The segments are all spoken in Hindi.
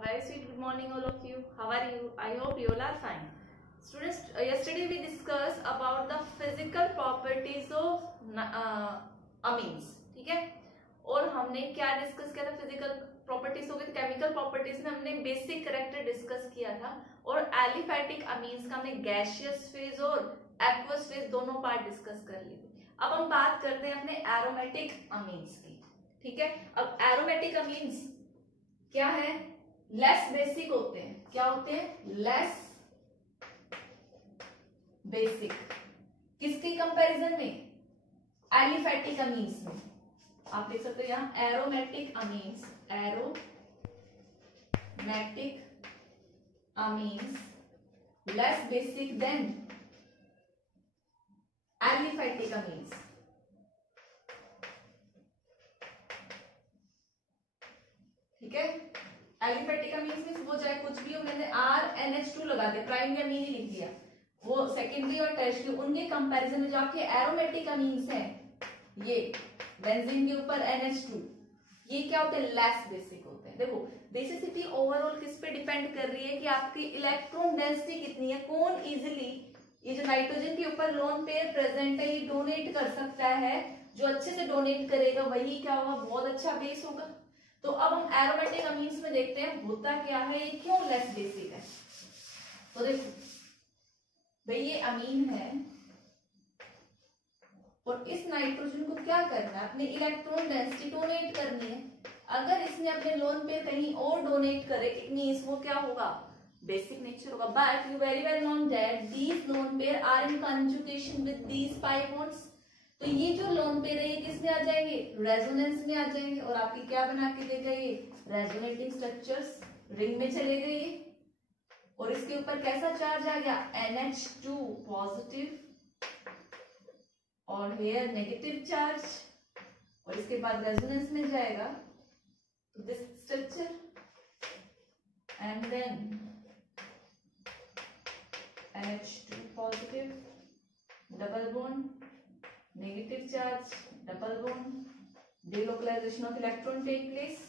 very sweet good morning all of you. How are you? I hope you all are fine. Students, yesterday we discussed about the physical properties of amines. ठीक है, और हमने क्या डिस्कस किया था? फिजिकल प्रॉपर्टीज हो गई, केमिकल प्रॉपर्टीज में हमने बेसिक कैरेक्टर डिस्कस किया था, और एलिफैटिक अमीन्स का हमने गैसियस फेज और एक्वस फेज दोनों पार्ट डिस्कस कर लिए थे। अब हम बात करते हैं अपने एरोमेटिक अमीन्स की। ठीक है, अब एरोमेटिक अमीन्स क्या है? लेस बेसिक होते हैं। क्या होते हैं? Less basic. किसके कंपैरिजन में? एलिफैटिक अमीन्स में। आप देख सकते हो यहां aromatic amines, aromatic amines less basic than aliphatic amines. ठीक है, एलिफैटिक अमीन्स मींस वो चाहे कुछ भी हो, मैंने RNH2 लगा दिया, प्राइमरी अमीन ही लिख दिया, वो सेकेंडरी और टर्शियरी, उनके कंपैरिजन में जो आपके एरोमेटिक अमीन्स हैं, ये बेंजीन के ऊपर NH2, ये क्या होते हैं? लेस बेसिक होते हैं। देखो बेसिसिटी ओवरऑल किस पे डिपेंड कर रही है कि आपकी इलेक्ट्रॉन डेंसिटी कितनी है, कौन इजिली ये जो नाइट्रोजन के ऊपर लोन पेयर प्रेजेंट है ये डोनेट कर सकता है, जो अच्छे से डोनेट करेगा वही क्या होगा? बहुत अच्छा बेस होगा। तो अब हम एरोमेटिक अमीन्स में देखते हैं होता क्या है, ये क्यों लेस बेसिक है। तो देखो भाई ये अमीन है और इस नाइट्रोजन को क्या करना है? अपनी इलेक्ट्रॉन डेंसिटी डोनेट करनी है। अगर इसने अपने लोन पे कहीं और डोनेट करे, इट मींस वो क्या होगा? बेसिक नेचर होगा। But you very well known that these lone pair are in conjugation with these pi bonds. तो ये जो लोन पेयर है ये किस में आ जाएंगे? रेजोनेंस में आ जाएंगे, और आपकी क्या बना के देगा? ये रेजोनेटिंग स्ट्रक्चर्स, रिंग में चले गए ये, और इसके ऊपर कैसा चार्ज आ गया? NH2 पॉजिटिव और हेयर नेगेटिव चार्ज, और इसके बाद रेजोनेंस में जाएगा this structure, and then NH2 positive, double bond, negative charge, double bond, delocalization of electron take place.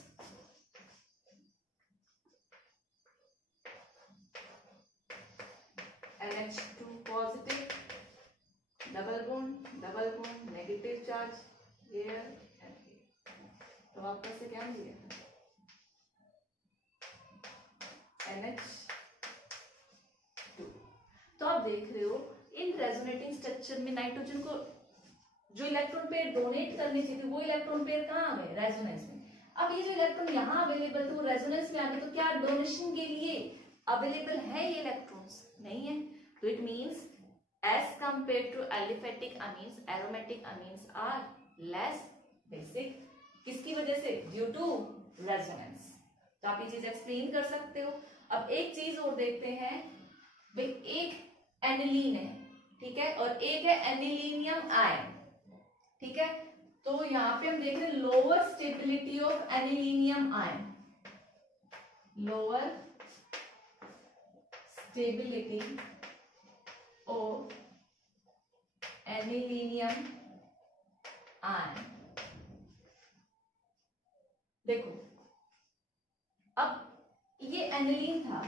NH2 positive, double bond, negative charge here and here. तो वापस से क्या मिलेगा? NH2। तो आप देख रहे हो इन रेजोनेटिंग स्ट्रक्चर में नाइट्रोजन को जो इलेक्ट्रॉन पेयर डोनेट करनी चाहिए वो इलेक्ट्रॉन पेयर कहाँ आ गए? रेजोनेंस में। अब ये जो इलेक्ट्रॉन यहाँ अवेलेबल थे वो रेजोनेंस में आ गए, तो क्या डोनेशन के लिए अवेलेबल है ये इलेक्ट्रॉन्स? नहीं है। तो it means as compare to aliphatic amines, aromatic amines are less basic. किसकी वजह से? Due to resonance. तो आप ये चीज एक्सप्लेन कर सकते हो। अब एक चीज और देखते हैं भाई, एक एनिलीन है, ठीक है, और एक है एनिलीनियम आयन। ठीक है, तो यहां पे हम देख रहे हैं lower stability of anilinium ion, lower stability of anilinium ion. देखो अब ये एनिलीन था,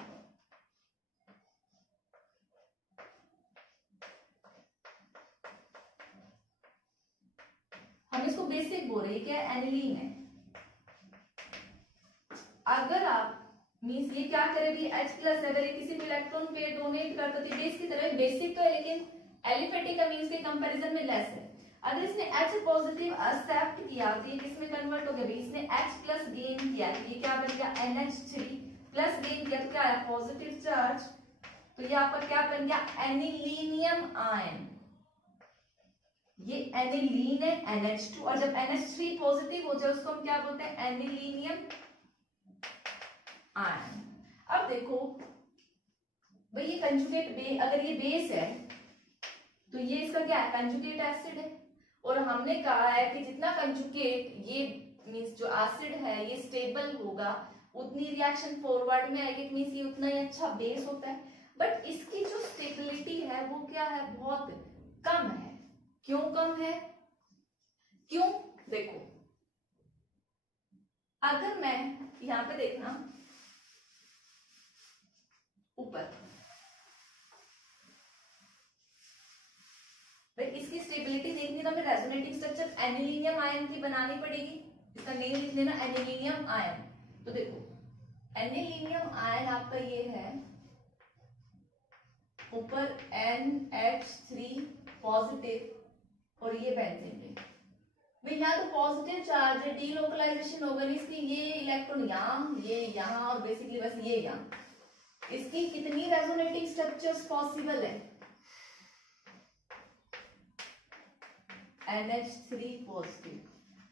हम इसको बेसिक बोल रहे हैं, क्या? एनिलीन है। अगर आप मींस ये क्या करेगी? H+ अगर ये किसी भी इलेक्ट्रॉन पे डोनेट करता है बेस की तरह, बेसिक तो है लेकिन एलिफैटिक अमीन्स के कंपैरिजन में लेस है। अगर इसने H पॉजिटिव एक्सेप्ट किया तो ये किसमें कन्वर्ट हो गया? इसने H+ गेन किया, ये क्या बन गया? NH3+ गेन किया, तो क्या है? Positive charge. तो ये आपका क्या बन गया? Anilinium ion. ये एनिलीन है NH2, और जब NH3 पॉजिटिव हो जाए उसको हम क्या बोलते हैं? Anilinium ion. अब देखो भाई ये कंजुगेट अगर ये बेस है तो ये इसका क्या है? कंजुगेट एसिड है, और हमने कहा है कि जितना कंजुगेट ये मींस जो एसिड है ये स्टेबल होगा उतनी रिएक्शन फॉरवर्ड में आएगी, मींस ये उतना ही अच्छा बेस होता है। बट इसकी जो स्टेबिलिटी है वो क्या है? बहुत कम है। क्यों कम है? क्यों? देखो अगर मैं यहाँ पे देखना फिर हमें रेजोनेटिंग स्ट्रक्चर एनिलीनियम आयन की बनानी पड़ेगी। इसका नेम लिख लेना एनिलीनियम आयन। तो देखो एनिलीनियम आयन आपका ये है, ऊपर NH3 पॉजिटिव और ये बेंजीन रिंग में, यहाँ तो पॉजिटिव चार्ज है, डीलोकलाइजेशन होगा नहीं, इसकी ये इलेक्ट्रॉन यहाँ, ये यहाँ और बेसिकली बस ये यहाँ। इसकी कितनी रेजोनेटिंग स्ट्रक्चर्स पॉसिबल है? NH3 positive.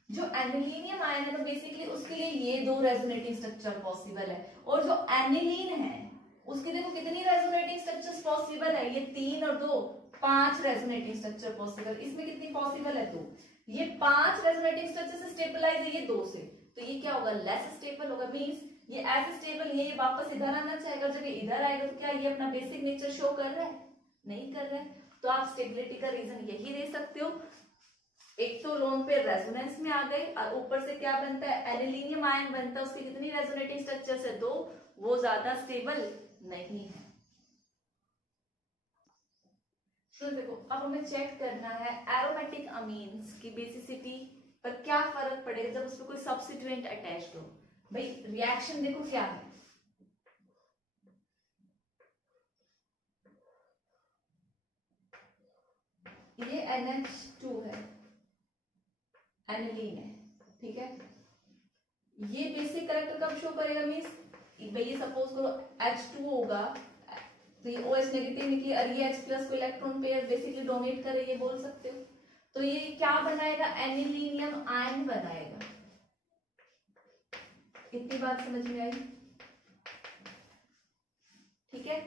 जो एनिलीनियम आयन है तो बेसिकली उसके लिए ये दो रेजोनेटिंग स्ट्रक्चर पॉसिबल है, और जो एनिलीन है उसकी देखो कितनी रेजोनेटिंग स्ट्रक्चर्स पॉसिबल है, ये 3 और 2 5 रेजोनेटिंग स्ट्रक्चर पॉसिबल। इसमें कितनी पॉसिबल है? 2। ये 5 रेजोनेटिंग स्ट्रक्चर से स्टेबलाइज है ये 2 से, तो ये क्या होगा? लेस स्टेबल होगा। मींस ये ऐसे स्टेबल ये वापस इधर आना चाहेगा, जब ये इधर आएगा तो क्या ये अपना बेसिक नेचर शो कर रहा है? नहीं कर रहा है। तो आप स्टेबिलिटी का रीजन यही दे सकते हो, एक तो लोन पे रेजोनेंस में आ गई और ऊपर से क्या बनता है? एनिलीनियम आयन बनता है, उसकी कितनी रेजोनेटिंग स्ट्रक्चर है? 2, वो ज्यादा स्टेबल नहीं है। तो देखो अब हमें चेक करना है एरोमेटिक अमीन्स की बेसिसिटी पर क्या फर्क पड़ेगा जब उसमें कोई सब्स्टिट्यूएंट अटैच्ड हो। भाई रिएक्शन देखो क्या है, ये NH2 है, एनिलीन है, ठीक है। ये बेसिक कैरेक्टर कब शो करेगा? मींस भाई ये सपोज करो H2 होगा तो ये OH नेगेटिव निकली और ये H+ को इलेक्ट्रॉन पेयर बेसिकली डोनेट करे, ये बोल सकते हो। तो ये क्या बनाएगा? एनिलीनियम आयन बनाएगा। इतनी बात समझ में आई? ठीक है।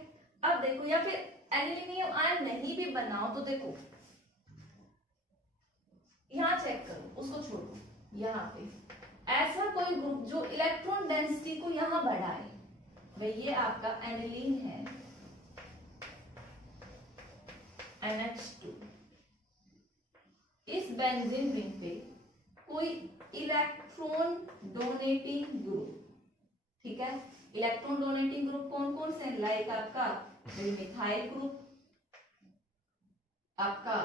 अब देखो, या फिर एनिलीनियम आयन नहीं भी बनाओ तो देखो यहां चेक करो, उसको छोड़ो, यहाँ पे ऐसा कोई ग्रुप जो इलेक्ट्रॉन डेंसिटी को यहां बढ़ाए, भाई ये आपका एनिलीन है NH2। इस बेंजीन रिंग पे कोई इलेक्ट्रॉन डोनेटिंग ग्रुप, ठीक है। इलेक्ट्रॉन डोनेटिंग ग्रुप कौन कौन से? लाइक आपका मिथाइल ग्रुप, आपका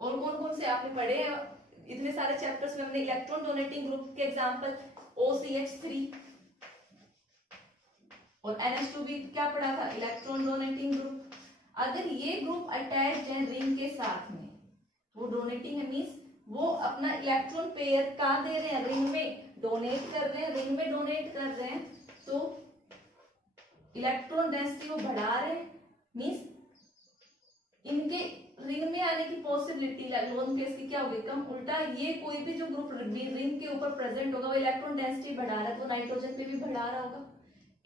और कौन कौन से आपने पढ़े हैं इतने सारे चैप्टर्स में, हमने इलेक्ट्रॉन डोनेटिंग ग्रुप के एग्जांपल OCH3 और NH2 भी क्या पढ़ा था? Electron donating group. अगर ये ग्रुप अटैच्ड है रिंग के साथ में, वो डोनेटिंग है, मींस वो अपना इलेक्ट्रॉन पेयर कहाँ दे रहे हैं? रिंग में डोनेट कर रहे हैं। रिंग में डोनेट कर रहे हैं तो इलेक्ट्रॉन डेंसिटी को बढ़ा रहे हैं, मींस इनके रिंग में आने की पॉसिबिलिटी लोन केस की क्या होगी? कम। उल्टा ये कोई भी जो ग्रुप रिंग के ऊपर प्रेजेंट होगा वो इलेक्ट्रॉन डेंसिटी बढ़ा रहा है तो नाइट्रोजन पे भी बढ़ा रहा होगा।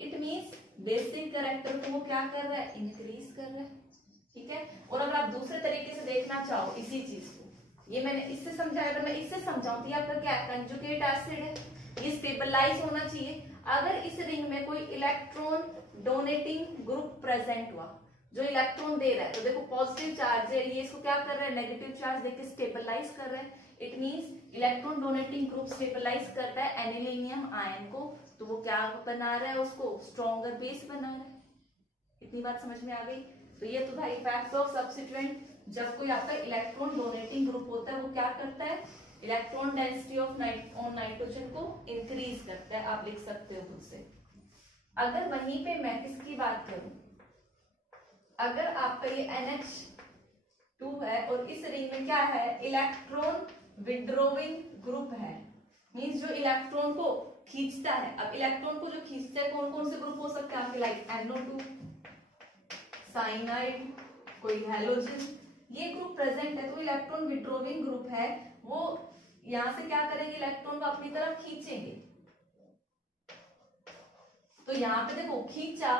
इट मींस बेसिक कैरेक्टर को वो क्या कर रहा है? इंक्रीज कर रहा है, ठीक है। और अगर आप दूसरे तरीके से देखना चाहो इसी चीज को, ये मैंने इससे समझाया, अगर मैं इससे समझाऊं तो आपका क्या कंजुगेट एसिड है, ये स्टेबलाइज होना चाहिए। अगर इस रिंग में कोई इलेक्ट्रॉन डोनेटिंग ग्रुप प्रेजेंट हुआ जो इलेक्ट्रॉन दे रहा है, तो देखो पॉजिटिव चार्ज है, ये इसको क्या कर रहा है? नेगेटिव चार्ज देके स्टेबलाइज कर रहा है। It means electron donating group stabilise करता है एनिलीनियम आयन को, तो वो क्या बना रहा है? उसको स्ट्रॉन्गर बेस बना रहा है। इतनी बात समझ में आ गई? तो ये तो भाई फैक्ट ऑफ सब्स्टिट्यूएंट, जब कोई आपका इलेक्ट्रॉन डोनेटिंग ग्रुप होता है वो क्या करता है? इलेक्ट्रॉन डेंसिटी ऑफ नाइट्रोजन को इंक्रीज करता है। आप लिख सकते हो खुद से। अगर वहीं पे मैं किसकी बात करूं, अगर आपका ये NH2 है और इस रिंग में क्या है? इलेक्ट्रॉन विड्रोविंग ग्रुप है, मींस जो इलेक्ट्रॉन को खींचता है। अब इलेक्ट्रॉन को जो खींचता है कौन कौन से ग्रुप हो सकते हैं आपके? लाइक NO2, साइनाइड, कोई हैलोजन, ये ग्रुप प्रेजेंट है तो इलेक्ट्रॉन विड्रोविंग ग्रुप है, वो यहां से क्या करेंगे? इलेक्ट्रॉन को अपनी तरफ खींचेंगे। तो यहाँ पे देखो खींचा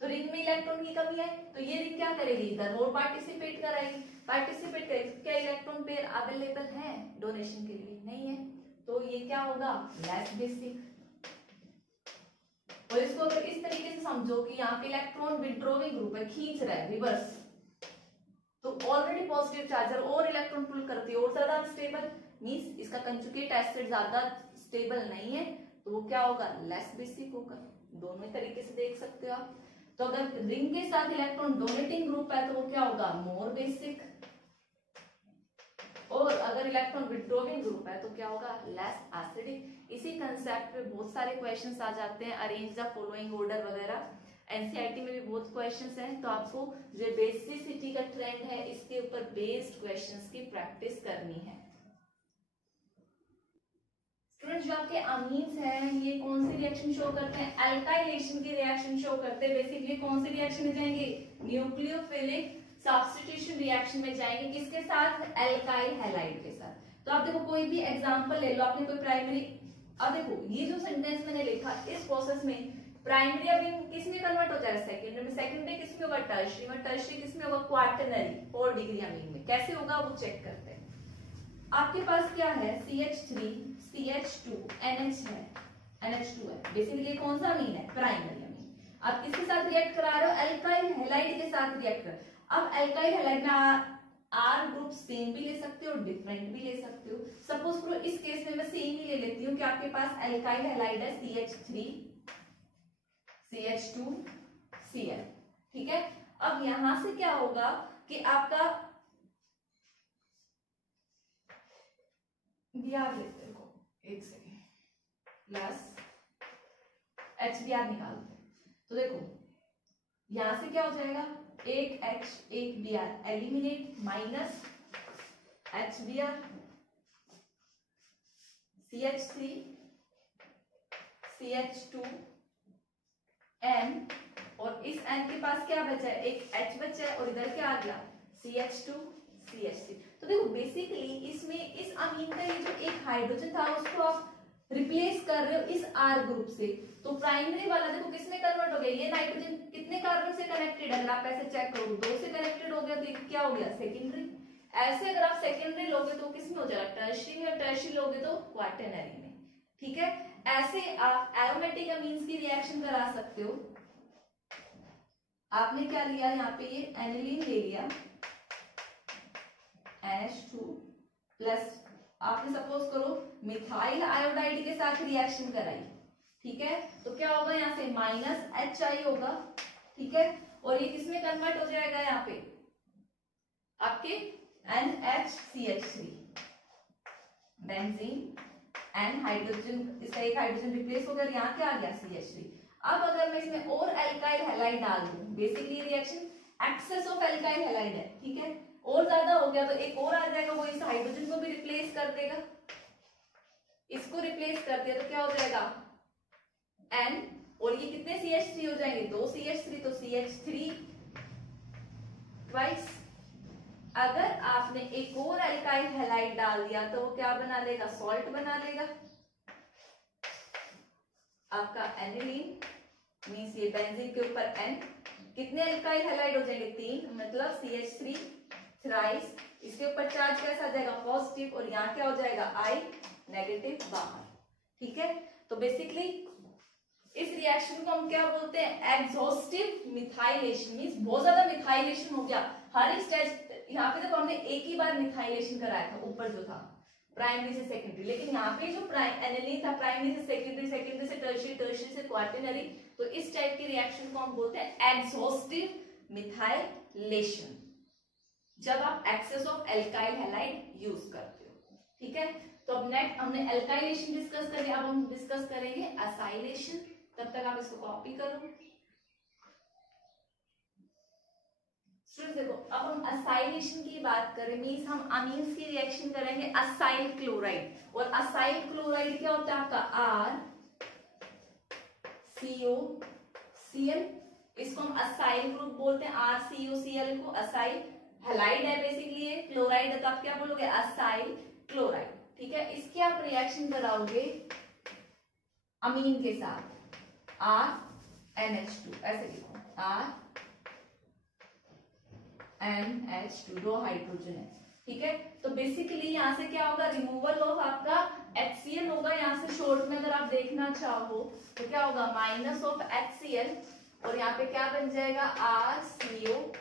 तो रिंग में इलेक्ट्रॉन की कमी है, तो ये रिंग क्या करेगी? इधर और पार्टिसिपेट कराएगी। पार्टिसिपेट करेगी, क्या इलेक्ट्रॉन पेयर अवेलेबल है डोनेशन के लिए? नहीं है, तो ये क्या होगा? Less basic. और इसको अगर इस तरीके से समझो कि यहाँ पे इलेक्ट्रॉन विड्रोविंग ग्रुप है, खींच रहा है रिवर्स, तो ऑलरेडी पॉजिटिव चार्जर और इलेक्ट्रॉन पुल करती है और ज्यादा अनस्टेबल, मींस इसका कंजुगेट एसिड ज्यादा स्टेबल नहीं है, तो वो क्या होगा? लेस बेसिक होगा। दोनों ही तरीके से देख सकते हो आप। तो अगर रिंग के साथ इलेक्ट्रॉन डोनेटिंग ग्रुप है तो वो क्या होगा? मोर बेसिक। और अगर इलेक्ट्रॉन विड्रॉइंग ग्रुप है तो क्या होगा, लेस एसिडिक। इसी कंसेप्ट पे बहुत सारे क्वेश्चंस आ जाते हैं, अरेंज द फॉलोइंग ऑर्डर वगैरह। एनसीईआरटी में भी बहुत क्वेश्चंस हैं, तो आपको जो बेसिसिटी का ट्रेंड है इसके ऊपर बेस्ड क्वेश्चंस की प्रैक्टिस करनी है। स्टूडेंट्स, जो आपके अमीन्स हैं ये कौन सी रिएक्शन शो करते हैं, अल्काइलेशन की रिएक्शन शो करते हैं। बेसिकली कौन सी रिएक्शन में जाएंगे, न्यूक्लियोफिलिक सब्स्टिट्यूशन रिएक्शन में जाएंगे, किसके साथ, एल्काइल हैलाइड के साथ। तो आप देखो कोई भी एग्जांपल ले लो, आपने कोई प्राइमरी, अब देखो ये जो सेंटेंस मैंने लिखा इस प्रोसेस में प्राइमरी अमीन किस में कन्वर्ट हो जाएगा, सेकेंडरी में, सेकेंडरी किस में होगा, टर्शियरी में, टर्शियरी किस में होगा, क्वार्टरनरी 4 डिग्री अमीन में। कैसे होगा वो चेक करते हैं। आपके पास क्या है, CH3 CH2 NH है, NH2 है। बेसिकली ये कौन सा अमीन है, प्राइमरी अमीन। आप किसके साथ रिएक्ट करा रहे हो, एल्काइल हैलाइड के साथ रिएक्ट कर। अब एल्काइल हैलाइड में आर ग्रुप सेम भी ले सकते हो, डिफरेंट भी ले सकते हो। सपोज करो इस केस में मैं सेम ही ले लेती हूँ कि आपके पास एल्काइल हैलाइड है CH3 CH2 Cl, ठीक है। अब यहां से क्या होगा कि आपका Br लेते हैं, एक सेकेंड, प्लस HBr निकालते हैं। तो देखो यहां से क्या हो जाएगा, एक H एक Br eliminate, minus HBr CH3 CH2 N, और इस N के पास क्या बचा है, एक H बचा है, और इधर क्या आ गया, CH2 CH3। तो देखो बेसिकली इसमें इस अमीन का ये जो एक हाइड्रोजन था उसको आप रिप्लेस कर रहे हो इस R ग्रुप से। तो प्राइमरी वाला देखो किसमें कन्वर्ट हो गया, ये नाइट्रोजन कितने कार्बन से कनेक्टेड है, अगर आप ऐसे चेक करो 2 से कनेक्टेड हो गया, तो ये क्या हो गया, सेकेंडरी। ऐसे अगर आप सेकेंडरी लोगे तो किसमें हो जाएगा, टर्शियरी में, और टर्शियरी लोगे तो क्वार्टरनरी में, ठीक है। ऐसे आप एरोमेटिक अमीन्स की रिएक्शन करा सकते हो। आपने क्या लिया यहाँ पे, ये एनिलीन ले लिया NH2 प्लस, आपने सपोज करो मिथाइल आयोडाइड के साथ रिएक्शन कराई, ठीक है। तो क्या होगा, यहाँ से माइनस HI होगा, ठीक है, और ये किसमें कन्वर्ट हो जाएगा, यहाँ पे आपके NHCH3 बेंजीन, N हाइड्रोजन, इसका एक हाइड्रोजन रिप्लेस हो गया, यहाँ क्या आ गया, CH3। अब अगर मैं इसमें और एल्काइल हैलाइड डाल दूं, basically reaction excess of alkyl halide है, ठीक है, और ज्यादा हो गया तो एक और आ जाएगा, वो इस हाइड्रोजन को भी रिप्लेस कर देगा। इसको रिप्लेस कर दिया तो क्या हो जाएगा, N, और ये कितने CH3 हो जाएंगे, 2 CH3, तो CH3 ट्वाइस। अगर आपने एक और एल्काइल हैलाइड डाल दिया तो वो क्या बना लेगा, सॉल्ट बना लेगा। आपका एनिलीन मींस ये बेंजीन के ऊपर N, कितने एल्काइल हैलाइड हो जाएंगे, 3, मतलब CH3 थ्राइस। इसके ऊपर चार्ज कैसा आ जाएगा, पॉजिटिव, और यहाँ क्या हो जाएगा, I नेगेटिव बाहर, ठीक है। तो बेसिकली इस रिएक्शन को हम क्या बोलते हैं, एग्जॉस्टिव मिथाइलेशन, मींस बहुत ज्यादा मिथाइलेशन हो गया हर स्टेज। यहाँ पे देखो हमने एक ही बार मिथाइलेशन कराया था, ऊपर जो था प्राइमरी से सेकेंडरी, लेकिन यहाँ पे जो एनिलीन था प्राइमरी से सेकेंडरी, सेकेंडरी से टर्शियरी, टर्शियरी से क्वार्टरनरी। तो इस टाइप की रिएक्शन को हम बोलते हैं एग्जॉस्टिव मिथाइलेशन, जब आप excess of alkyl halide use करते हो, ठीक है। तो अब नेक्स्ट हमने एल्काइलेशन डिस्कस कर लिया, अब हम डिस्कस करेंगे असाइलेशन। तब तक आप इसको कॉपी करो। स्टूडेंट्स देखो, अब हम असाइलेशन की बात करें, मींस हम अमीन्स की रिएक्शन करेंगे असाइल क्लोराइड, और असाइल क्लोराइड क्या होता है आपका, RCOCl, इसको हम असाइल ग्रुप बोलते हैं, RCOCl को। असाइल हैलाइड है बेसिकली, ये क्लोराइड है, तो आप क्या बोलोगे, असाइल क्लोराइड, ठीक है। इसके आप रिएक्शन कराओगे अमीन के साथ, RNH2, ऐसे लिखो, RNH2, 2 हाइड्रोजन है, ठीक है। तो बेसिकली यहाँ से क्या होगा, रिमूवल ऑफ आपका HCl होगा। यहाँ से शॉर्ट में अगर आप देखना चाहो तो क्या होगा, माइनस ऑफ HCl, और यहाँ पे क्या बन जाएगा, RCONH।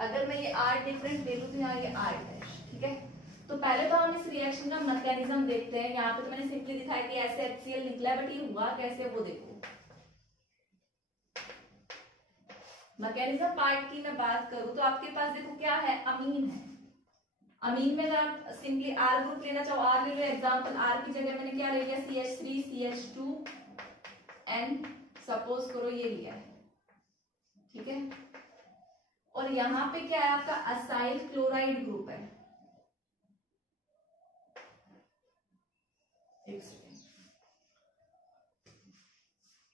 अगर मैं ये R डिफरेंट ले लूं तो यहाँ ये R डैश, ठीक है। तो पहले तो हम इस रिएक्शन का मैकेनिज्म देखते हैं। यहाँ पे तो मैंने सिंपली दिखाया कि ऐसे HCl निकला, बट ये हुआ कैसे वो देखो। मैकेनिज्म पार्ट की मैं बात करूं तो आपके पास देखो क्या है, अमीन है। अमीन में अगर आप सिंपली आर ग्रुप लेना चाहो आर ले लो, एग्जांपल आर की जगह मैंने क्या ले लिया CH3 CH2 एंड सपोज करो ये लिया है, ठीक है। और यहां पे क्या है आपका असाइल क्लोराइड ग्रुप है,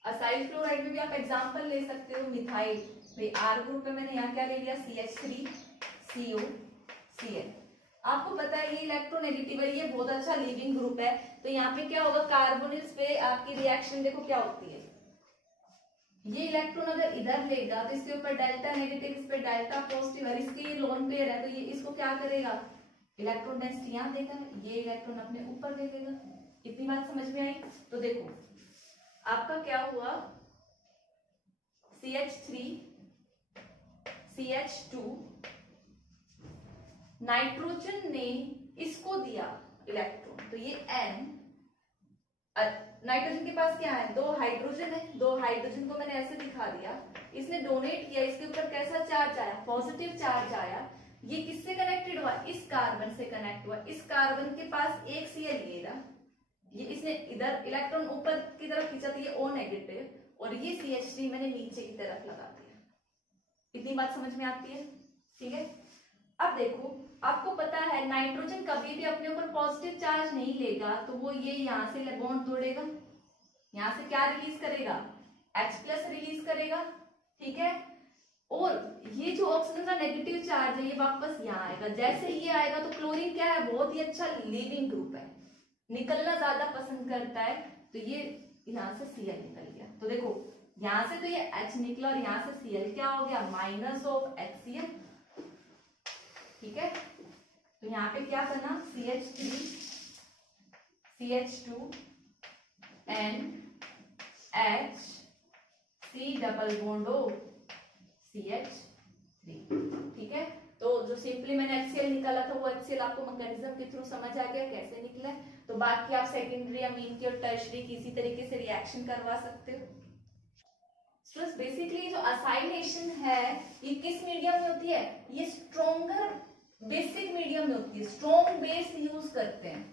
असाइल क्लोराइड में भी आप एग्जांपल ले सकते हो मिथाइल, भाई आर ग्रुप पे मैंने यहाँ क्या ले लिया CH3 CO Cl। आपको पता है ये इलेक्ट्रोनेगेटिव है, ये बहुत अच्छा लीविंग ग्रुप है, तो यहाँ पे क्या होगा कार्बोनिल्स पे आपकी रिएक्शन देखो क्या होती है, ये इलेक्ट्रॉन अगर इधर लेगा तो इसके ऊपर डेल्टा नेगेटिव, इस पे डेल्टा पॉजिटिव है, इसके लोन पेयर है तो ये इसको क्या करेगा, इलेक्ट्रॉन डेंसिटी यहाँ देगा, ये इलेक्ट्रॉन अपने ऊपर दे देगा। इतनी बात समझ में आई? तो देखो आपका क्या हुआ, CH3 CH2, नाइट्रोजन ने इसको दिया इलेक्ट्रॉन, तो ये N, नाइट्रोजन के पास क्या है, 2 हाइड्रोजन है, 2 हाइड्रोजन को मैंने ऐसे दिखा दिया, इसने डोनेट किया, इसके ऊपर कैसा चार्ज आया, पॉजिटिव चार्ज आया, ये किससे कनेक्टेड हुआ, इस कार्बन से कनेक्ट हुआ, इस कार्बन के पास एक Cl लिएगा, ये इसने इधर इलेक्ट्रॉन ऊपर की तरफ खींचा तो ये O नेगेटिव, और ये CH3 मैंने नीचे की तरफ लगा दिया। इतनी बात समझ में आती है? ठीक है। अब देखो आपको पता है नाइट्रोजन कभी भी अपने ऊपर पॉजिटिव चार्ज नहीं लेगा, तो वो ये यहाँ से बॉन्ड तोड़ेगा, यहाँ से क्या रिलीज करेगा, H+ रिलीज करेगा, ठीक है। और ये जो ऑक्सीजन का नेगेटिव चार्ज है ये वापस यहाँ आएगा, जैसे ये आएगा तो क्लोरीन क्या है, बहुत ही अच्छा लीविंग ग्रुप है, निकलना ज्यादा पसंद करता है, तो ये यहाँ से Cl निकल गया, तो देखो यहाँ से तो ये H निकला और यहाँ से Cl क्या हो गया, माइनस ऑफ HCl, ठीक है। तो यहाँ पे क्या बना, CH3 CH2 and H C double bond O CH3, ठीक है। तो जो सिंपली मैंने HCl निकाला था वो HCl आपको मैकेनिज्म के थ्रू समझ आ गया कैसे निकला है, तो बाकी आप सेकेंडरी अमीन की और टर्शरी किसी तरीके से रिएक्शन करवा सकते हो। स्टूडेंट्स बेसिकली जो असाइलेशन है ये किस मीडियम में होती है, ये स्ट्रॉन्गर बेसिक मीडियम में होती है, स्ट्रॉन्ग बेस यूज करते हैं,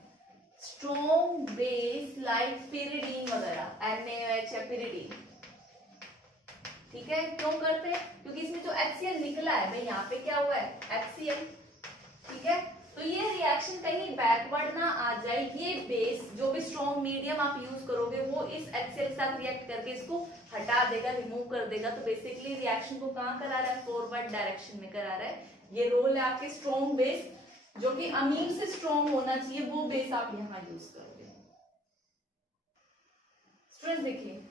स्ट्रॉन्ग बेस लाइक पिरिडीन वगैरह, NaOH या पिरिडीन, ठीक है। क्यों करते हैं, क्योंकि इसमें जो HCl निकला है भाई यहाँ पे क्या हुआ है HCl, ठीक है। तो ये रिएक्शन कहीं बैकवर्ड ना आ जाए, ये बेस जो भी स्ट्रॉन्ग मीडियम आप यूज करोगे वो इस HCl के साथ रिएक्ट करके इसको हटा देगा, रिमूव कर देगा, तो बेसिकली रिएक्शन को कहाँ करा रहा है, फॉरवर्ड डायरेक्शन में करा रहा है। ये रोल है आपके स्ट्रॉन्ग बेस, जो कि अमीन से स्ट्रॉन्ग होना चाहिए, वो बेस आप यहाँ यूज करोगे। स्टूडेंट देखिए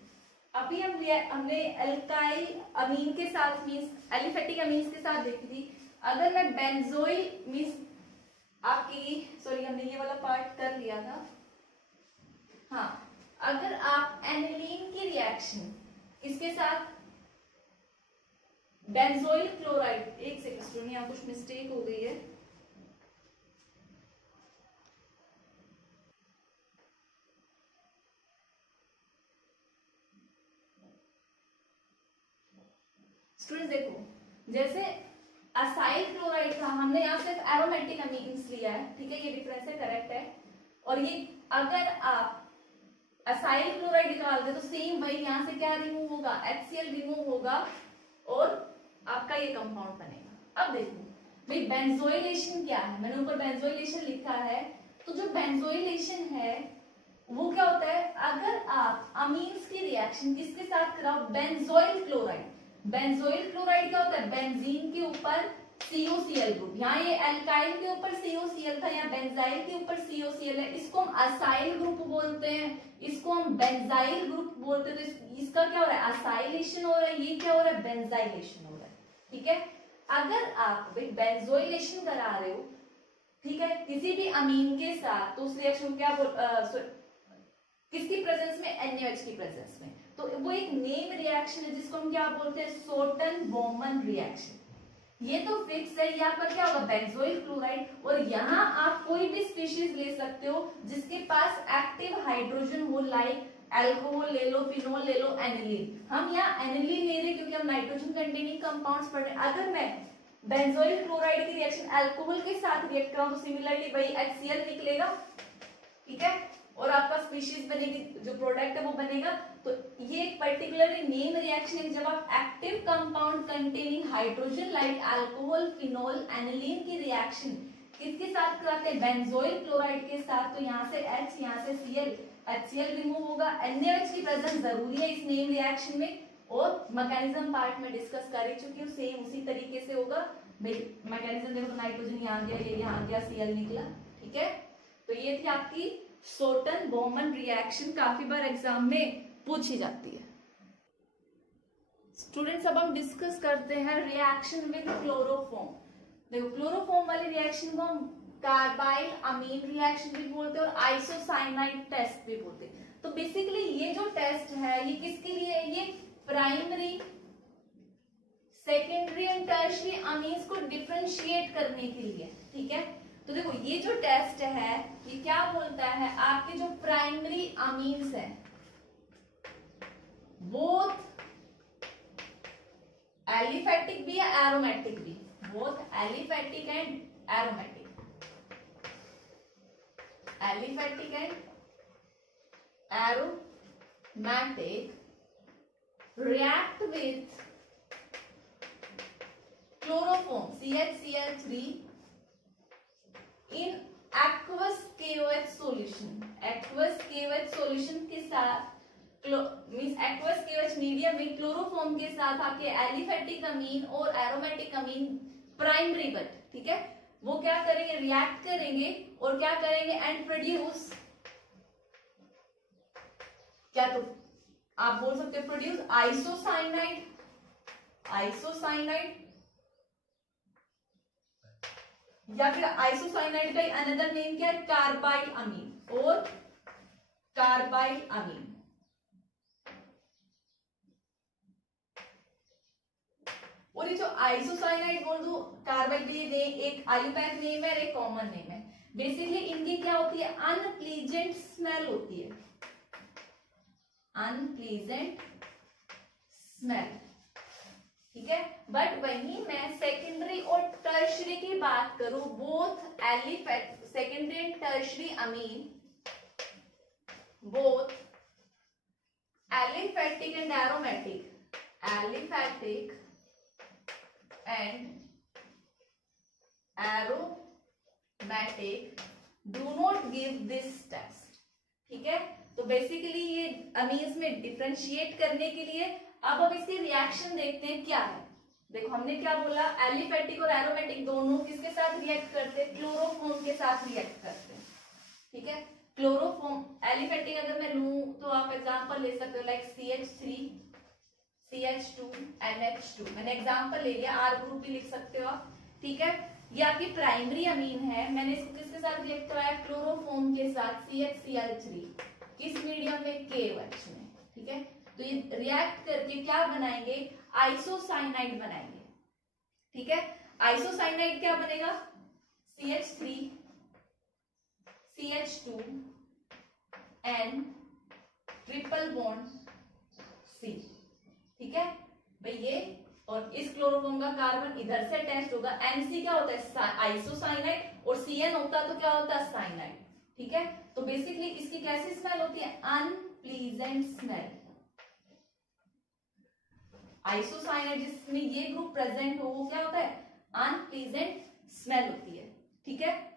अभी हमने एल्काइल अमीन के साथ मींस एलिफेटिक अमीन्स के साथ देखी थी। अगर मैं बेंजोइल मींस आपकी सॉरी हमने ये वाला पार्ट कर लिया था, हाँ, अगर आप एनिलीन की रिएक्शन इसके साथ बेंजोइल क्लोराइड, एक सेकंड स्टूडेंट यहाँ कुछ मिस्टेक हो गई है, स्टूडेंट देखो जैसे असाइल क्लोराइड था, हमने यहाँ सिर्फ एरोमेटिक अमीन्स लिया है, ठीक है, ये डिफरेंस है, करेक्ट है। और ये अगर आप असाइल क्लोराइड निकाल दे तो सेम वही यहाँ से क्या रिमूव होगा, HCl रिमूव होगा और आपका ये कंपाउंड बनेगा। अब देखो भाई बेंजोइलेशन क्या है, मैंने ऊपर बेंजोइलेशन लिखा है, तो जो बेंजोइलेशन है वो क्या होता है, अगर आप अमीन्स की रिएक्शन किसके साथ कराओ, बेंजोइल क्लोराइड, बेंजोइल क्लोराइड क्या होता है, बेंजीन के ऊपर COCl ग्रुप, यहाँ ये एल्काइल के ऊपर COCl था, यहाँ बेंजाइल के ऊपर COCl है, इसको हम असाइल ग्रुप बोलते हैं, इसको हम बेंजाइल ग्रुप बोलते हैं, तो इसका क्या हो रहा है, असाइलेशन हो रहा है, ये क्या हो रहा है, बेंजाइलेशन हो रहा है, ठीक है। अगर आप बेंजोइलेशन करा रहे हो, ठीक है, किसी भी अमीन के साथ, तो उस रिएक्शन क्या किसकी प्रेजेंस में, NaOH की प्रेजेंस में, तो वो एक नेम रिएक्शन है जिसको हम क्या बोलते हैं, सोटन बोमन रिएक्शन। ये तो फिक्स है, यहाँ पर क्या होगा, बेंजोइल क्लोराइड, और यहाँ आप कोई भी स्पीशीज ले सकते हो जिसके पास एक्टिव हाइड्रोजन हाइड्रोजन हो, लाइक अल्कोहल ले लो, फिनोल ले लो, एनिलीन। हम यहाँ एनिलीन ले रहे क्योंकि हम नाइट्रोजन कंटेनिंग कंपाउंड्स पढ़ रहे हैं। अगर मैं बेंजोइल क्लोराइड की रिएक्शन अल्कोहल के साथ रिएक्ट कराऊं तो सिमिलरली वही HCl निकलेगा, ठीक है, और आपका स्पीशीज बनेगी, जो प्रोडक्ट है वो बनेगा। तो ये एक पर्टिकुलरली नेम रिएक्शन है जब आप active compound containing hydrogen like alcohol, phenol, aniline की रिएक्शन किसके साथ कराते हैं, बेंजोइल क्लोराइड के साथ। तो यहाँ से H, यहाँ से Cl, HCl रिमूव होगा। NaOH की प्रेजेंस जरूरी है इस नेम रिएक्शन में, और मैकेनिज्म पार्ट में डिस्कस कर ही चुकी हूँ, सेम उसी तरीके से होगा। मैकेनिज्म देखो, नाइट्रोजन यहाँ गया, ये यहाँ गया, Cl निकला, ठीक है। तो ये थी आपकी सोटन बोमन रिएक्शन, काफी बार एग्जाम में पूछी जाती है। स्टूडेंट्स अब हम डिस्कस करते हैं रिएक्शन विद क्लोरोफॉर्म। देखो क्लोरोफॉर्म वाली रिएक्शन को हम कार्बाइल अमीन रिएक्शन भी बोलते हैं और आइसोसाइनाइड टेस्ट भी बोलते हैं। तो बेसिकली ये जो टेस्ट है ये किसके लिए है, ये primary, secondary and tertiary amines को डिफरेंशिएट करने के लिए, ठीक है। तो देखो ये जो टेस्ट है ये क्या बोलता है, आपके जो प्राइमरी अमीन्स है बोथ एलिफैटिक भी या एरोमेटिक भी, both aliphatic and aromatic, aliphatic and aromatic react with chloroform CHCl3 in aqueous KOH solution। aqueous KOH solution के साथ मीन्स एक्वस KOH मीडियम में क्लोरोफॉर्म के साथ आपके एलिफैटिक अमीन और एरोमेटिक अमीन प्राइमरी बट, ठीक है, वो क्या करेंगे, रिएक्ट करेंगे और क्या करेंगे, एंड प्रोड्यूस, क्या तो आप बोल सकते हो प्रोड्यूस आइसोसाइनाइड, आइसोसाइनाइड या फिर आइसोसाइनाइड का अनदर नेम क्या है, कार्बाइल अमीन और कार्बाइल अमीन। और ये जो आइसोसाइनाइड बोल दो, कार्बाइल भी ये एक आयुपैक नेम है, एक कॉमन नेम है। बेसिकली इनकी क्या होती है, अनप्लीजेंट स्मेल होती है, अनप्लीजेंट स्मेल, ठीक है। बट वहीं मैं सेकेंडरी और टर्शियरी की बात करूं, both aliphatic, secondary and tertiary amine both aliphatic and aromatic, aliphatic and aromatic do not give this test, ठीक है। तो बेसिकली ये अमीन्स में डिफरेंशिएट करने के लिए अब हम इसकी रिएक्शन देखते हैं क्या है। देखो हमने क्या बोला, एलिफैटिक और एरोमेटिक दोनों किसके साथ रिएक्ट करते हैं, क्लोरोफॉर्म के साथ रिएक्ट करते हैं, ठीक है। क्लोरोफॉर्म एलिफैटिक अगर मैं लूं तो आप एग्जांपल ले सकते हो लाइक CH3 CH2 NH2, मैंने एग्जांपल ले लिया, R ग्रुप भी लिख सकते हो आप, ठीक है। ये आपकी प्राइमरी अमीन है, मैंने इसको किसके साथ रिएक्ट कराया, क्लोरोफॉर्म के साथ CHCl3, किस मीडियम में, KOH में, ठीक है। तो ये रिएक्ट करके क्या बनाएंगे, आइसोसाइनाइड बनाएंगे, ठीक है। आइसोसाइनाइड क्या बनेगा, CH3 CH2 N triple bond C, ठीक है भाई। ये और इस क्लोरोफॉर्म का कार्बन इधर से अटैच होगा, NC क्या होता है, आइसोसाइनाइड, और CN होता तो क्या होता है, साइनाइड, ठीक है। तो बेसिकली इसकी कैसी स्मेल होती है, अनप्लीजेंट स्मेल। आइसोसाइनाइड जिसमें ये ग्रुप प्रेजेंट हो वो क्या होता है, अनप्लीजेंट स्मेल होती है, ठीक है।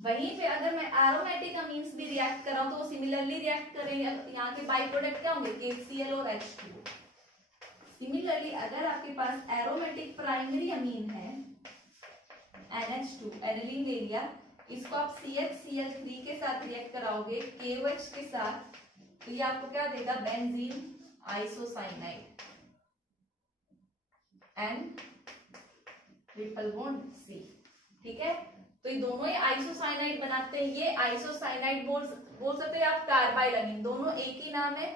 वहीं पे अगर मैं एरोमेटिक अमीन्स भी रिएक्ट कराऊं तो वो सिमिलरली रिएक्ट करेंगे। यहाँ के बाई प्रोडक्ट क्या होंगे, KCl और H2O। सिमिलरली अगर आपके पास एरोमेटिक प्राइमरी अमीन है NH2, एनिलीन ले लिया, इसको आप CHCl3 के साथ रिएक्ट कराओगे KOH के साथ, तो ये आपको क्या देगा, benzene isocyanide N triple bond C, ठीक है। तो ये दोनों ही आइसोसाइनाइड बनाते हैं, ये आइसोसाइनाइड बोल सकते हैं आप, कार्बाइल अमीन, दोनों एक ही नाम है।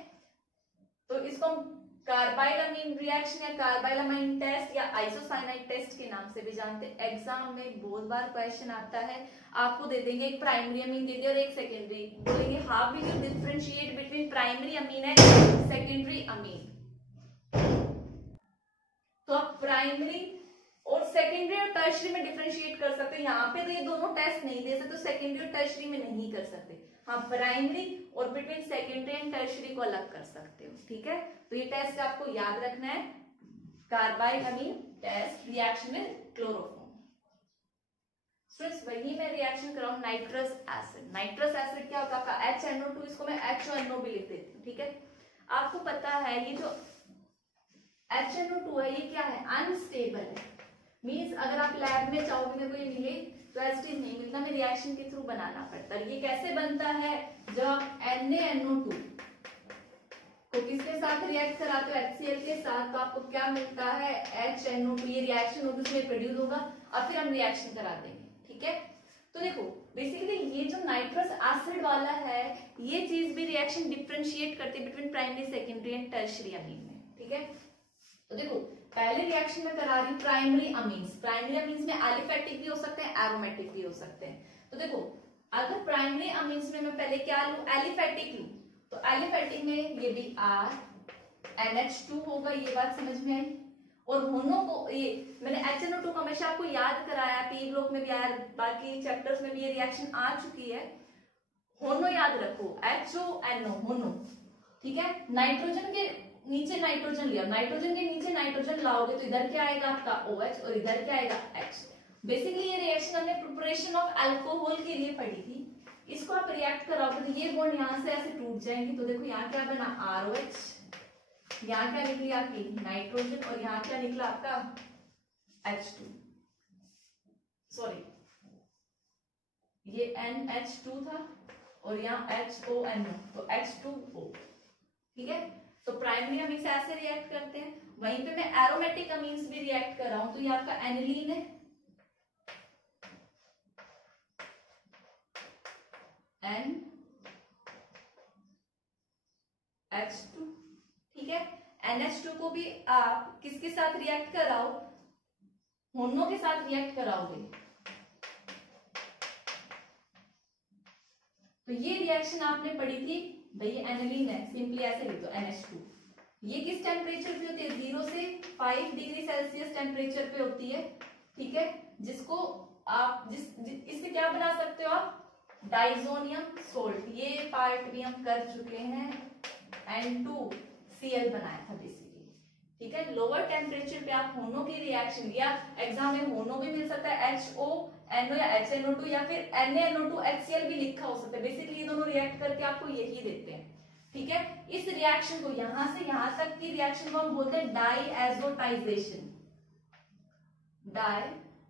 तो इसको हम कार्बाइल अमीन रिएक्शन या कार्बाइल अमीन टेस्ट या आइसोसाइनाइड टेस्ट के नाम से भी जानते हैं। एग्जाम में बहुत बार क्वेश्चन आता है, आपको दे देंगे एक प्राइमरी अमीन दे दिया और एक सेकेंडरी, बोलेंगे how will you differentiate between primary amine and secondary amine. तो आप प्राइमरी और सेकेंडरी और टर्शरी में डिफरेंशिएट कर सकते हैं। यहाँ पे तो ये दोनों टेस्ट नहीं दे सकते, सेकेंडरी और टर्शरी में नहीं कर सकते। हाँ, प्राइमरी और बिटवीन सेकेंडरी एंड टर्शरी को अलग कर सकते हो, ठीक है। तो ये टेस्ट आपको याद रखना है, carbylamine test reaction with chloroform. Students वही मैं रिएक्शन कराऊं नाइट्रस एसिड। नाइट्रस एसिड क्या होता है आपका HNO2, इसको मैं HONO भी लिख देती हूँ, ठीक है। आपको पता है ये जो HNO2 है ये क्या है, अनस्टेबल है। मीन्स अगर आप लैब में चाहोगे मेरे को ये मिले तो एसिड नहीं मिलता, हमें रिएक्शन के थ्रू बनाना पड़ता है। ये कैसे बनता है, जब आप NaNO2 को किसके साथ रिएक्ट कराते हो, HCl के साथ, तो आपको क्या मिलता है HNO2। ये रिएक्शन होगी, उसमें प्रोड्यूस होगा और फिर हम रिएक्शन करा देंगे, ठीक है। तो देखो बेसिकली ये जो नाइट्रस एसिड वाला है ये चीज भी रिएक्शन डिफरेंशिएट करती है between primary secondary and tertiary amine में, ठीक है। तो देखो पहले रिएक्शन में करा रही प्राइमरी अमीन्स। प्राइमरी अमीन्स में एलिफेटिक भी हो सकते हैं, एरोमेटिक भी हो सकते हैं। तो देखो अगर प्राइमरी अमीन्स में मैं पहले क्या लूं, एलिफेटिक लूं, तो एलिफेटिक में ये भी R NH2 होगा, ये बात समझ में आई। और मोनो को ये मैंने HNO2 को हमेशा आपको याद कराया, पी ब्लॉक में भी आया, बाकी चैप्टर्स में भी ये रिएक्शन आ चुकी है। होनो याद रखो, HONO होनो, ठीक है। नाइट्रोजन के नीचे नाइट्रोजन लिया, नाइट्रोजन के नीचे नाइट्रोजन लाओगे तो इधर क्या आएगा आपका OH और इधर क्या आएगा H। बेसिकली ये रिएक्शन हमने प्रिपरेशन ऑफ अल्कोहल के लिए पढ़ी थी। इसको आप रिएक्ट कराओगे तो ये बॉन्ड यहाँ से ऐसे टूट जाएंगे, तो देखो यहाँ क्या बना ROH, यहाँ क्या निकली आपकी नाइट्रोजन और यहाँ क्या निकला आपका H2, सॉरी ये NH2 था और यहाँ HONO, तो H2O, ठीक है। तो प्राइमरी अमीन्स ऐसे रिएक्ट करते हैं। वहीं पे मैं एरोमेटिक अमीन्स भी रिएक्ट कर रहा हूं, तो ये आपका एनिलीन है, NH2, ठीक है। NH2 को भी आप किसके साथ रिएक्ट कराओ, होनो के साथ रिएक्ट कराओगे। तो ये रिएक्शन आपने पढ़ी थी भाई, ये एनिलीन है, सिंपली ऐसे लिख दो NH2। ये किस टेम्परेचर पे होती है, 0 से 5 डिग्री सेल्सियस टेम्परेचर पे होती है, ठीक है। जिसको आप इससे क्या बना सकते हो आप, डाइजोनियम सोल्ट। ये पार्ट भी हम कर चुके हैं, N2Cl बनाया था बेसिकली, ठीक है। लोअर टेम्परेचर पे आप होनो की रिएक्शन, या एग्जाम में होनो भी मिल सकता है HONO या HNO2 या फिर NaNO2 HCl भी लिखा हो सकता है। बेसिकली ये दोनों रिएक्ट करके आपको यही देते हैं, ठीक है। इस रिएक्शन को यहां से यहां तक की रिएक्शन को हम बोलते हैं डाईएजोटाइजेशन, डाईएजोटाइजेशन,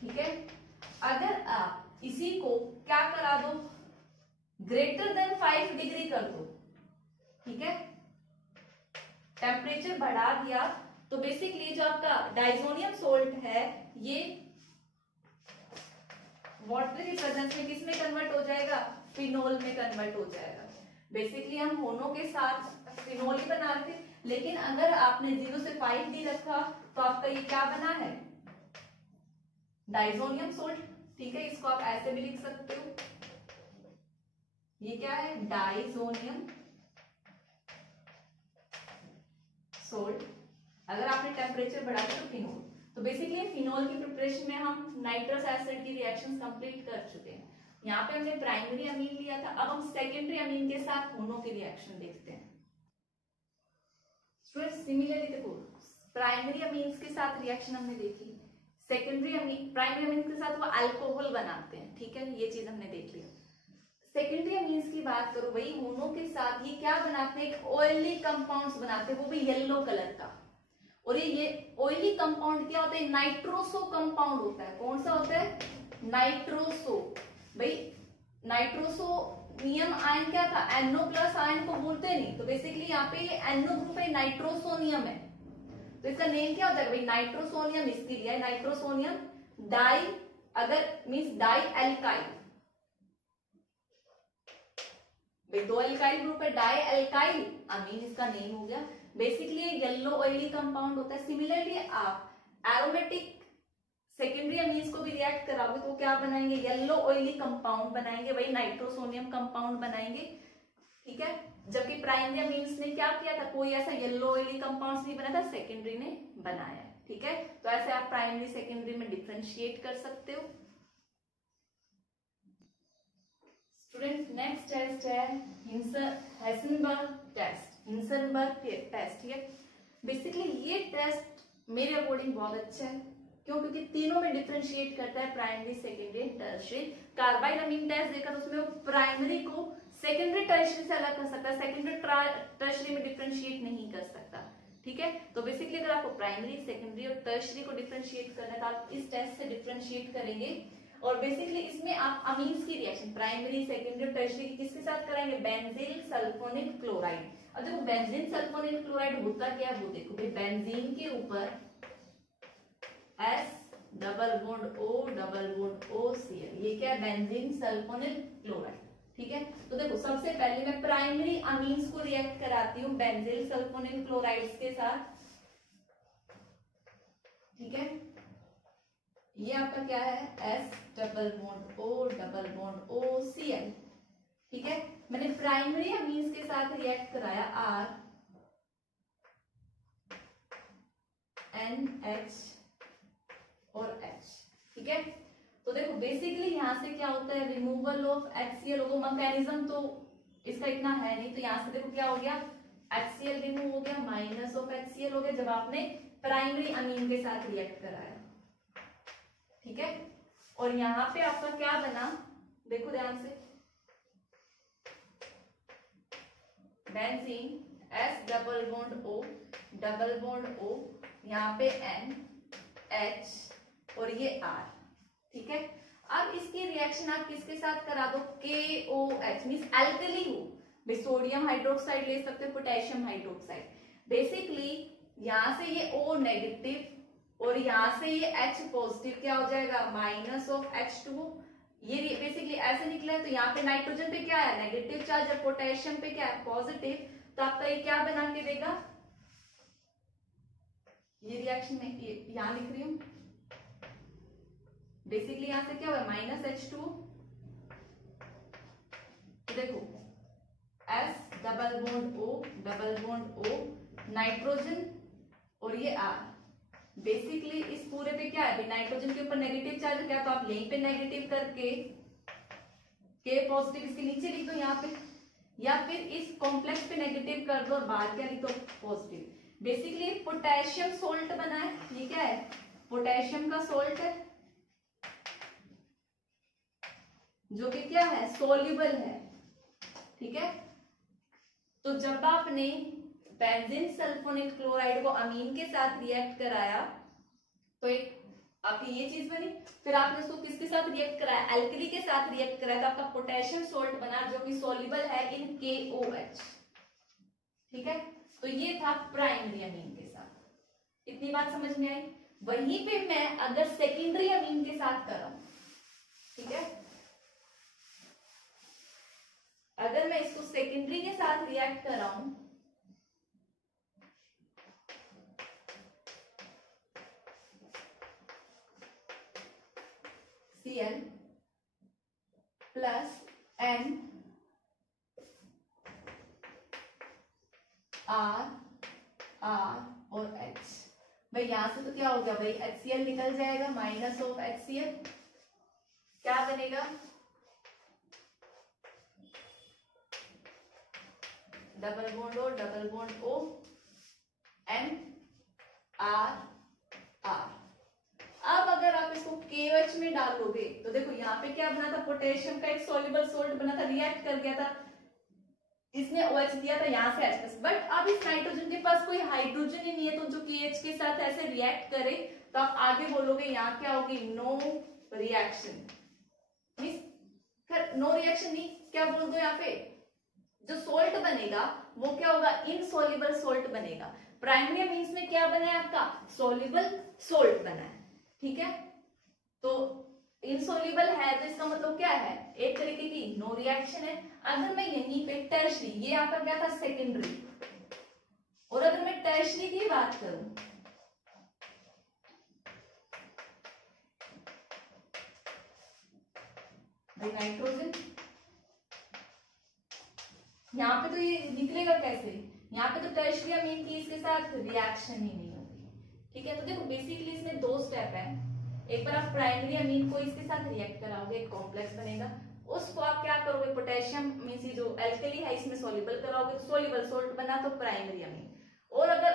ठीक है। अगर आप इसी को क्या करा दो, ग्रेटर देन 5 डिग्री कर दो, ठीक है, टेम्परेचर बढ़ा दिया, तो बेसिकली जो आपका डाइजोनियम सोल्ट है ये वाटर की प्रेजेंस में किस में कन्वर्ट हो जाएगा, फिनोल में कन्वर्ट हो जाएगा। बेसिकली हम होनो के साथ फिनोल ही बना रहे थे, लेकिन अगर आपने 0 से 5 डी रखा तो आपका ये क्या बना है, डाइजोनियम सोल्ट, ठीक है। इसको आप ऐसे भी लिख सकते हो, ये क्या है डाइजोनियम सोल्ट। अगर आपने टेम्परेचर बढ़ा दिया तो फिनोल। तो बेसिकली फिनोल की प्रिपरेशन में हम नाइट्रस एसिड की रिएक्शंस कंप्लीट कर चुके हैं। यहाँ पे हमने प्राइमरी अमीन लिया था, अब हम सेकेंडरी अमीन के साथ होनो की रिएक्शन देखते हैं। स्टूडेंट्स सिमिलरली देखो, प्राइमरी अमीन्स के साथ रिएक्शन हमने देखी, सेकेंडरी अमीन प्राइमरी अमीन के साथ वो अल्कोहल बनाते हैं, ठीक है, ये चीज हमने देख लिया। सेकेंडरी अमीन्स की बात करो, वही होनो के साथ ये क्या बनाते हैं, एक ऑयली कंपाउंड्स बनाते हैं, वो भी येलो कलर का। और ये ऑयली कंपाउंड क्या होता है, नाइट्रोसो कंपाउंड होता है। कौन सा होता है, नाइट्रोसो। भाई नाइट्रोसोनियम आयन क्या था, NO+ आयन को बोलते नहीं, तो बेसिकली यहाँ पे ये NO ग्रुप है, नाइट्रोसोनियम है, तो इसका नेम क्या होता है भाई, नाइट्रोसोनियम। इसके लिए नाइट्रोसोनियम डाई, अगर मीन्स डाई एल्काइल, भाई दो एल्काइल ग्रुप है, डाई एल्काइल अमीन इसका नेम हो गया। बेसिकली येलो ऑयली कंपाउंड होता है। सिमिलरली आप एरोमेटिक सेकेंडरी अमीन्स को भी रिएक्ट कराओगे तो क्या बनाएंगे, येलो ऑयली कंपाउंड बनाएंगे, वही नाइट्रोसोनियम कंपाउंड बनाएंगे, ठीक है। जबकि प्राइमरी अमीन्स ने क्या किया था, कोई ऐसा येलो ऑयली कंपाउंड नहीं बना था, सेकेंडरी ने बनाया, ठीक है। तो ऐसे आप प्राइमरी सेकेंडरी में डिफरेंशिएट कर सकते हो। स्टूडेंट नेक्स्ट टेस्ट है हेसेनबर्ग टेस्ट, हिंसनबर्ग टेस्ट, ठीक है। बेसिकली ये टेस्ट मेरे अकॉर्डिंग बहुत अच्छा है, क्यों, क्योंकि तीनों में डिफरेंशिएट करता है, प्राइमरी सेकेंडरी टर्शियरी। कार्बाइड अमीन टेस्ट देखा तो उसमें वो प्राइमरी को सेकेंडरी टर्शियरी से अलग कर सकता है, सेकेंडरी टर्शियरी में डिफरेंशिएट नहीं कर सकता, ठीक है। तो बेसिकली अगर आपको प्राइमरी सेकेंडरी और टर्शियरी को डिफरेंशिएट करना है तो आप इस टेस्ट से डिफरेंशिएट करेंगे। और बेसिकली इसमें आप अमीन्स की रिएक्शन प्राइमरी सेकेंडरी टर्शियरी किसके साथ कराएंगे, बेंजीन सल्फोनिल क्लोराइड। अब देखो बेंजीन सल्फोनिल क्लोराइड होता क्या है वो देखो, बेंजीन के ऊपर S double bond O Cl, ये क्या है, बेंजीन सल्फोनिल क्लोराइड, ठीक है। तो देखो सबसे पहले मैं प्राइमरी अमीन्स को रिएक्ट कराती हूँ बेंजीन सल्फोनिल क्लोराइड्स के साथ, ठीक है। ये आपका क्या है, S double bond O Cl, ठीक है। मैंने प्राइमरी अमीन्स के साथ रिएक्ट कराया R NH और H, ठीक है। तो देखो बेसिकली यहां से क्या होता है, रिमूवल ऑफ HCl होगा, मैकेनिज्म तो इसका इतना है नहीं, तो यहां से देखो क्या हो गया, HCl रिमूव हो गया, माइनस ऑफ HCl हो गया जब आपने प्राइमरी अमीन के साथ रिएक्ट कराया, ठीक है। और यहां पे आपका क्या बना, देखो ध्यान से, benzene S double bond O यहाँ पे N H और ये R, ठीक है। अब इसकी रिएक्शन आप किसके साथ करा दो, KOH मींस एल्कली हो, भाई सोडियम हाइड्रोक्साइड ले सकते हो, पोटेशियम हाइड्रोक्साइड। बेसिकली यहां से ये O नेगेटिव और यहां से ये H पॉजिटिव, क्या हो जाएगा, माइनस ऑफ H2O। ये बेसिकली ऐसे निकला है, तो यहाँ पे नाइट्रोजन पे क्या है, नेगेटिव चार्ज है, पोटेशियम पे क्या है, पॉजिटिव। तो आपका ये क्या बना के देगा, ये रिएक्शन यहां लिख रही हूं, बेसिकली यहां से क्या हुआ, माइनस H2O, तो देखो S double bond O nitrogen और ये R। बेसिकली इस पूरे पे क्या है, नाइट्रोजन के ऊपर नेगेटिव चार्ज क्या, तो आप यहीं पे नेगेटिव करके K पॉजिटिव इसके नीचे लिख दो यहाँ पे, या फिर इस कॉम्प्लेक्स पे नेगेटिव कर दो और बाहर क्या लिख दो, पॉजिटिव। बेसिकली पोटेशियम सोल्ट बना है, ये क्या है, पोटेशियम का सोल्ट है जो कि क्या है, सोल्यूबल है, ठीक है। तो जब आपने बेंजीन सल्फोनिल क्लोराइड को अमीन के साथ रिएक्ट कराया तो एक आपकी ये चीज बनी, फिर आपने उसको किसके साथ रिएक्ट कराया, एल्कली के साथ रिएक्ट कराया, तो आपका पोटेशियम सोल्ट बना जो कि सोल्यूबल है इन KOH, ठीक है। तो ये था प्राइमरी अमीन के साथ, इतनी बात समझ में आई। वहीं पे मैं अगर सेकेंडरी अमीन के साथ कराऊं, ठीक है, अगर मैं इसको सेकेंडरी के साथ रिएक्ट कराऊं Cl प्लस N R और H, भाई यहां से तो क्या हो गया, भाई HCl निकल जाएगा, माइनस ऑफ HCl, क्या बनेगा, double bond O N R। अब अगर आप इसको KOH में डालोगे तो देखो यहाँ पे क्या बना था, पोटेशियम का एक सॉल्युबल सोल्ट बना था, रिएक्ट कर गया था, इसने OH दिया था, यहाँ से H+। बट अब इस नाइट्रोजन के पास कोई हाइड्रोजन ही नहीं है, तो जो KH के साथ ऐसे रिएक्ट करे तो आप आगे बोलोगे यहाँ क्या होगी, नो रिएक्शन, नो रिएक्शन नहीं, क्या बोल दो, यहाँ पे जो सोल्ट बनेगा वो क्या होगा, इनसॉल्युबल सोल्ट बनेगा। प्राइमरी अमीन्स में क्या बना है आपका, सॉल्युबल सोल्ट बना है, ठीक है। तो इनसोल्यूबल है तो इसका मतलब क्या है, एक तरीके की नो रिएक्शन है। अगर मैं यहीं पे टर्शरी, ये आपका क्या था सेकेंडरी, और अगर मैं टर्शरी की बात करूं, नाइट्रोजन, यहाँ पे तो ये निकलेगा कैसे, यहाँ पे तो टर्शरी अमीन की इसके साथ रिएक्शन ही नहीं होगी, ठीक है। तो देखो बेसिकली इसमें दो स्टेप है, एक बार आप प्राइमरी अमीन को इसके साथ रिएक्ट कराओगे, एक कॉम्प्लेक्स बनेगा, उसको आप क्या करोगे, पोटेशियम मींस ये जो एल्कली है इसमें सॉल्युबल कराओगे, सॉल्युबल सोल्ट बना तो प्राइमरी अमीन। और अगर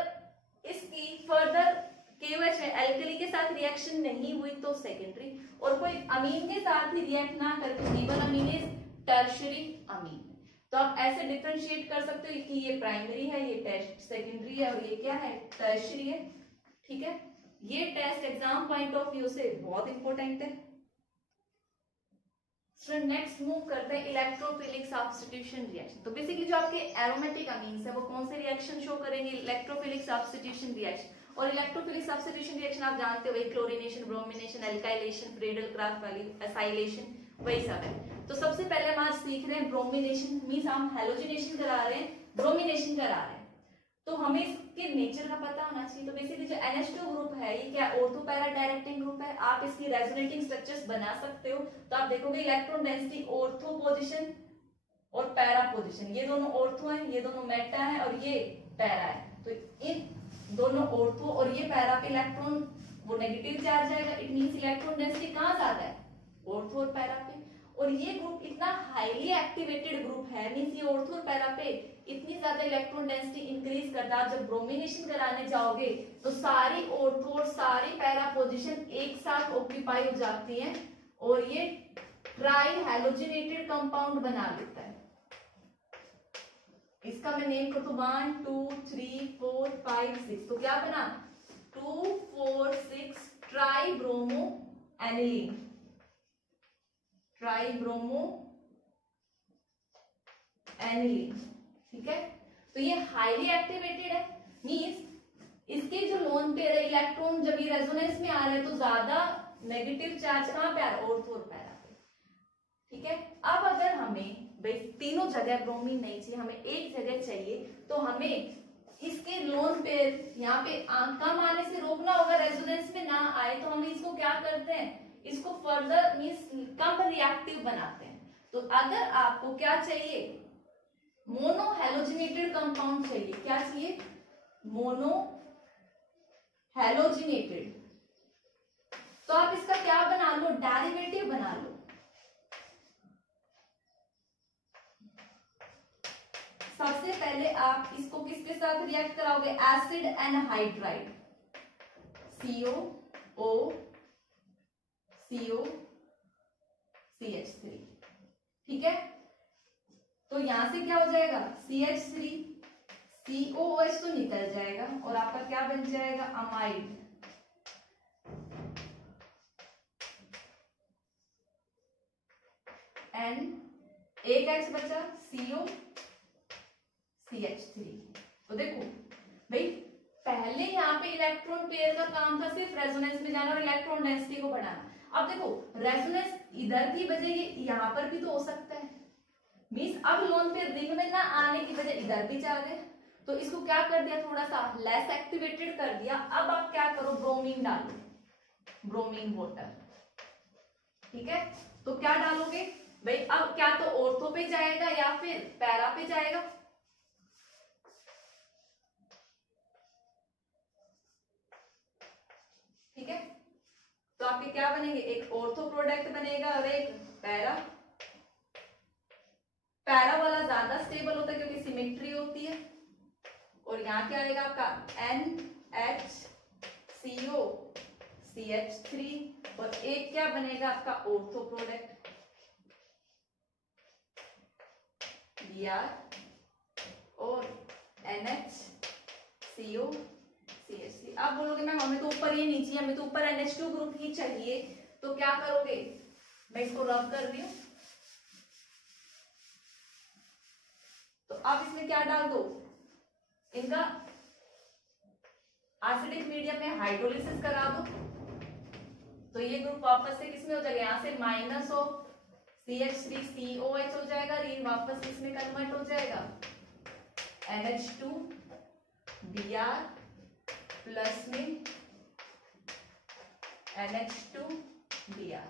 इसकी फर्दर KOH है एल्कली के साथ रिएक्शन नहीं हुई तो सेकेंडरी, और कोई अमीन के साथ ही रिएक्ट ना करके केवल अमीन इज टर्शियरी अमीन। तो आप ऐसे डिफरेंशिएट कर सकते हो कि ये प्राइमरी है, ये सेकेंडरी है, और ये क्या है टर्शियरी है, ठीक है। ये test exam point of view से बहुत इंपॉर्टेंट है। स्टूडेंट नेक्स्ट मूव करते हैं इलेक्ट्रोफिलिक सब्स्टिट्यूशन रिएक्शन। तो बेसिकली जो आपके एरोमेटिक अमीन्स है वो कौन से रिएक्शन शो करेंगे, इलेक्ट्रोफिलिक सब्स्टिट्यूशन रिएक्शन। और इलेक्ट्रोफिलिक सब्स्टिट्यूशन रिएक्शन आप जानते हो, chlorination, bromination, alkylation, Friedel Craft value, acylation, वही सब है। तो सबसे पहले हम आज सीख रहे हैं ब्रोमिनेशन, मींस हम हैलोजिनेशन करा रहे हैं, ब्रोमिनेशन करा रहे हैं, तो हमें इसके नेचर का पता होना चाहिए। तो बेसिकली जो NH2 ग्रुप है ये क्या ऑर्थो पैरा डायरेक्टिंग ग्रुप है, आप इसकी रेजोनेटिंग स्ट्रक्चर्स बना सकते हो। तो आप देखोगे इलेक्ट्रॉन डेंसिटी ऑर्थो पोजीशन और पैरा पोजीशन, ये दोनों ऑर्थो है, ये दोनों मेटा है, और ये पैरा है। तो इन दोनों ऑर्थो और ये पैरा पे इलेक्ट्रॉन वो नेगेटिव चार्ज आएगा, इट मींस इलेक्ट्रॉन डेंसिटी कहां ज्यादा है, ऑर्थो और पैरा पे। और ये ग्रुप इतना हाईली एक्टिवेटेड ग्रुप है, मींस ये ऑर्थो और पैरा पे इतनी ज्यादा इलेक्ट्रॉन डेंसिटी इंक्रीज करता है। जब ब्रोमिनेशन कराने जाओगे तो सारी ऑर्थो और सारी पैरा पोजीशन एक साथ ऑक्यूपाई हो जाती है, और ये ट्राई हैलोजिनेटेड कंपाउंड बना लेता है। इसका मैं नेम कर दूं 1 2 3 4 5 6, तो क्या बना 2 4 6 try bromo aniline, try bromo aniline, ठीक है। तो ये हाईली एक्टिवेटेड है, मींस इसके जो लोन पेयर है इलेक्ट्रॉन जब ये रेजोनेंस में आ रहे हैं तो ज्यादा नेगेटिव चार्ज कहां पे आ रहा है, ऑर्थो और पैरा पे, ठीक है। अब अगर हमें भाई तीनों जगह ब्रोमीन नहीं चाहिए, हमें एक जगह चाहिए, तो हमें इसके लोन पेयर यहाँ पे कम आने से रोकना होगा, रेजोनेंस में ना आए, तो हम इसको क्या करते हैं, इसको फर्दर मींस कम रिएक्टिव बनाते हैं। तो अगर आपको क्या चाहिए, मोनो हैलोजिनेटेड कंपाउंड चाहिए, क्या चाहिए, मोनो हैलोजिनेटेड, तो आप इसका क्या बना लो, डेरिवेटिव बना लो। सबसे पहले आप इसको किसके साथ रिएक्ट कराओगे, एसिड एनहाइड्राइड, CO CH3, ठीक है। तो यहां से क्या हो जाएगा CH3, COOH तो निकल जाएगा, और आपका क्या बन जाएगा अमाइड, N, एक H बचा, CO CH3। तो देखो भाई पहले यहाँ पे इलेक्ट्रॉन पेयर का काम था सिर्फ रेजोनेंस में जाना और इलेक्ट्रॉन डेंसिटी को बढ़ाना। अब देखो रेजोनेंस इधर की बजाय यहाँ पर भी तो हो सकता है, मींस अब लोन पेयर रिंग में ना आने की बजाय इधर भी जा गए, तो इसको क्या कर दिया, थोड़ा सा लेस एक्टिवेटेड कर दिया। अब आप क्या करो, ब्रोमीन डालो, ब्रोमीन वाटर, ठीक है। तो क्या डालोगे भाई, अब क्या तो ऑर्थो पे जाएगा या फिर पैरा पे जाएगा, ठीक है। तो आपके क्या बनेंगे, एक ऑर्थो प्रोडक्ट बनेगा और एक पैरा। पैरा वाला ज्यादा स्टेबल होता है क्योंकि सिमेट्री होती है, और यहाँ क्या आएगा आपका NHCO CH3, और एक क्या बनेगा आपका ऑर्थो प्रोडक्ट Br और NHCO CH3। आप बोलोगे मैम हमें तो ऊपर ये नहीं चाहिए, हमें तो ऊपर NH2 ग्रुप ही चाहिए, तो क्या करोगे, मैं इसको रब कर रही हूं, तो आप इसमें क्या डाल दो, इनका एसिडिक मीडियम में हाइड्रोलिसिस करा दो, तो ये ग्रुप वापस से किसमें हो जाएगा, यहाँ से माइनस ऑफ CH3 COH हो जाएगा, ये वापस किसमें कन्वर्ट हो जाएगा, NH2 Br प्लस में NH2 Br।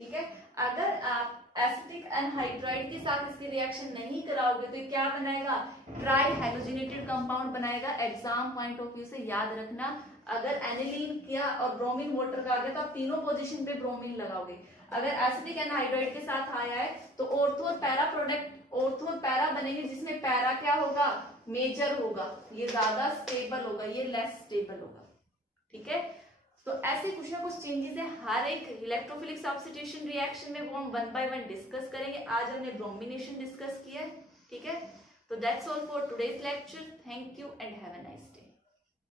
ठीक है, अगर आप एसिटिक एनहाइड्राइड के साथ इसके रिएक्शन नहीं कराओगे तो क्या बनाएगा, ट्राई हेलोजिनेटेड कंपाउंड बनाएगा। एग्जाम पॉइंट ऑफ व्यू से याद रखना, अगर एनिलीन किया और ब्रोमीन वाटर का आ गया तो आप तीनों पोजीशन पे ब्रोमीन लगाओगे। अगर एसिटिक एनहाइड्राइड के साथ आया है तो ऑर्थो और पैरा प्रोडक्ट, ऑर्थो और पैरा बनेंगे जिसमें पैरा क्या होगा, मेजर होगा, ये ज्यादा स्टेबल होगा, ये लेस स्टेबल होगा। ठीक है, तो ऐसे कुछ ना कुछ चेंजेस है हर एक इलेक्ट्रोफिलिक सब्स्टिट्यूशन रिएक्शन में, वो हम 1 by 1 डिस्कस करेंगे। आज हमने ब्रोमिनेशन डिस्कस किया है। ठीक है, तो that's all for today's lecture. Thank you and have a nice